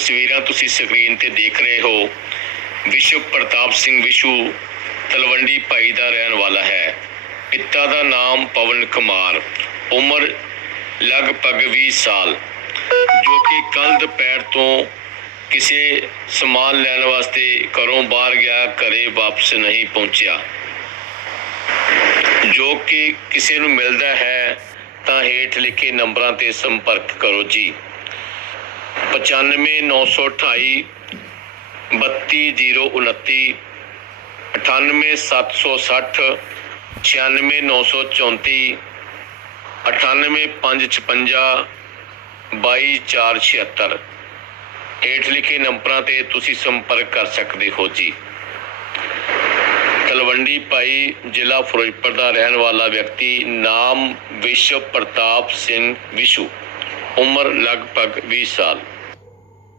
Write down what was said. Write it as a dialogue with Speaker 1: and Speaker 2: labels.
Speaker 1: ਤਸਵੀਰਾਂ ਤੁਸੀਂ ਸਕਰੀਨ ਤੇ ਦੇਖ ਰਹੇ ਹੋ। ਵਿਸ਼ਵ ਪ੍ਰਤਾਪ ਸਿੰਘ ਵਿਸ਼ੂ ਤਲਵੰਡੀ ਭਾਈ ਦਾ ਰਹਿਣ ਵਾਲਾ ਹੈ। ਪਿਤਾ ਦਾ ਨਾਮ ਪਵਨ ਕੁਮਾਰ। ਉਮਰ ਲਗਭਗ 20 ਸਾਲ। ਜੋ ਕਿ ਕੱਲ ਦੁਪਹਿਰ ਤੋਂ ਕਿਸੇ ਸਮਾਨ ਲੈਣ ਵਾਸਤੇ ਘਰੋਂ ਬਾਹਰ ਗਿਆ, ਘਰੇ ਵਾਪਸ ਨਹੀਂ ਪਹੁੰਚਿਆ। ਜੋ ਕਿ ਕਿਸੇ ਨੂੰ ਮਿਲਦਾ ਹੈ, ਤਾਂ ਹੇਠ ਲਿਖੇ ਨੰਬਰਾਂ ਤੇ ਸੰਪਰਕ ਕਰੋ ਜੀ। 95928 32029 98760 96934 98556 22476 ਹੇਠ ਲਿਖੇ ਨੰਬਰਾਂ ਤੇ ਤੁਸੀਂ ਸੰਪਰਕ ਕਰ ਸਕਦੇ ਹੋ ਜੀ। ਤਲਵੰਡੀ ਭਾਈ ਜ਼ਿਲ੍ਹਾ ਫਿਰੋਜ਼ਪੁਰ ਦਾ ਰਹਿਣ ਵਾਲਾ ਵਿਅਕਤੀ ਨਾਮ ਵਿਸ਼ਵ ਪ੍ਰਤਾਪ ਸਿੰਘ ਵਿਸ਼ੂ, ਉਮਰ ਲਗਭਗ 20 ਸਾਲ।